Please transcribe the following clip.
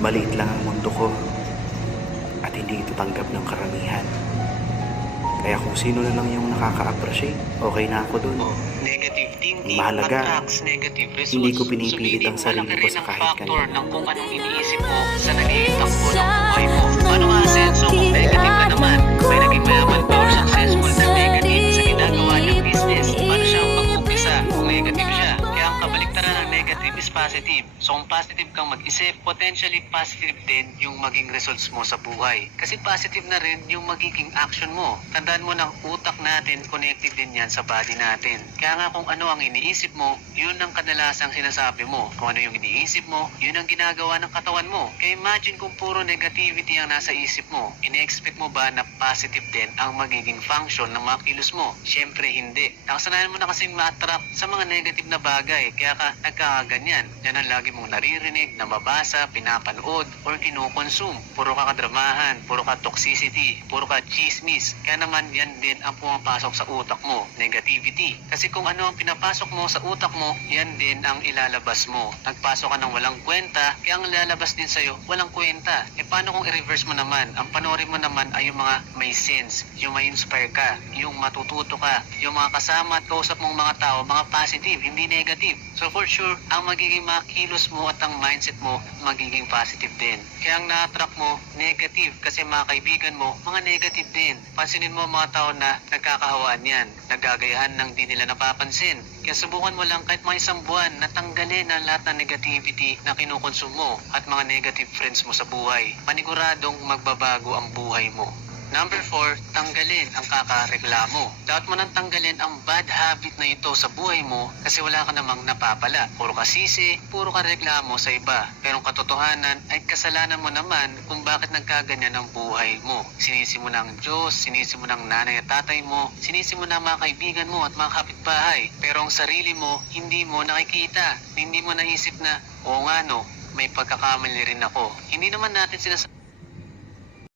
Maliit lang ang mundo ko at hindi ito tanggap ng karamihan. Kaya kung sino na lang yung nakaka-appreciate, okay na ako dun. Negative thinking Mahalaga, attracts negative results. hindi ko pinipilit ang sarili Malaki ko rin sa ang kahit factor kanino. ng kung anong iniisip mo sa nagiging takbo ng buhay mo. Paano maasenso kung negative ka naman? May naging mayaman ba or successful na negative sa ginagawa niyang business? Paano siya ang pag-umpisa kung negative siya? Kaya ang kabaliktaran ng negative is positive. So kung positive kang mag-isip, potentially positive din yung maging results mo sa buhay. Kasi positive na rin yung magiging action mo. Tandaan mo ng utak natin, connected din yan sa body natin. Kaya nga kung ano ang iniisip mo, yun ang kadalasang sinasabi mo. Kung ano yung iniisip mo, yun ang ginagawa ng katawan mo. Kaya imagine kung puro negativity ang nasa isip mo. Ine-expect mo ba na positive din ang magiging function ng mga kilos mo? Siyempre hindi. Nakasanayan mo na kasing ma-attract sa mga negative na bagay. Kaya ka nagkakaganyan. Yan ang lagi mong naririnig, nababasa, pinapanood, or kinukonsume. Puro ka kadramahan, puro ka toxicity, puro ka chismis. Kaya naman yan din ang pumapasok sa utak mo, negativity. Kasi kung ano ang pinapasok mo sa utak mo, yan din ang ilalabas mo. Nagpasok ka ng walang kwenta, kaya ang lalabas din sa'yo, walang kwenta. E paano kung i-reverse mo naman? Ang panoorin mo naman ay yung mga may sense, yung may inspire ka, yung matututo ka, yung mga kasama at kausap mong mga tao, mga positive, hindi negative. So for sure, ang magiging mga kilos mo at ang mindset mo, magiging positive din. Kaya ang na-attract mo, negative, kasi mga kaibigan mo, mga negative din. Pansinin mo mga tao na nagkakahawaan yan, nagagayahan ng di nila napapansin. Kaya subukan mo lang kahit mga isang buwan na tanggalin ang lahat ng negativity na kinukonsume mo at mga negative friends mo sa buhay. Paniguradong magbabago ang buhay mo. Number 4, tanggalin ang kakareklamo. Dapat mo nang tanggalin ang bad habit na ito sa buhay mo kasi wala ka namang napapala. Puro ka sisi, puro ka reklamo sa iba. Pero ang katotohanan ay kasalanan mo naman kung bakit nagkaganyan ang buhay mo. Sinisi mo ng Diyos, sinisi mo ng nanay at tatay mo, sinisi mo ng mga kaibigan mo at mga kapitbahay. Pero ang sarili mo, hindi mo nakikita. Hindi mo naisip na, oo nga no, may pagkakamali rin ako. Hindi naman natin sinasabi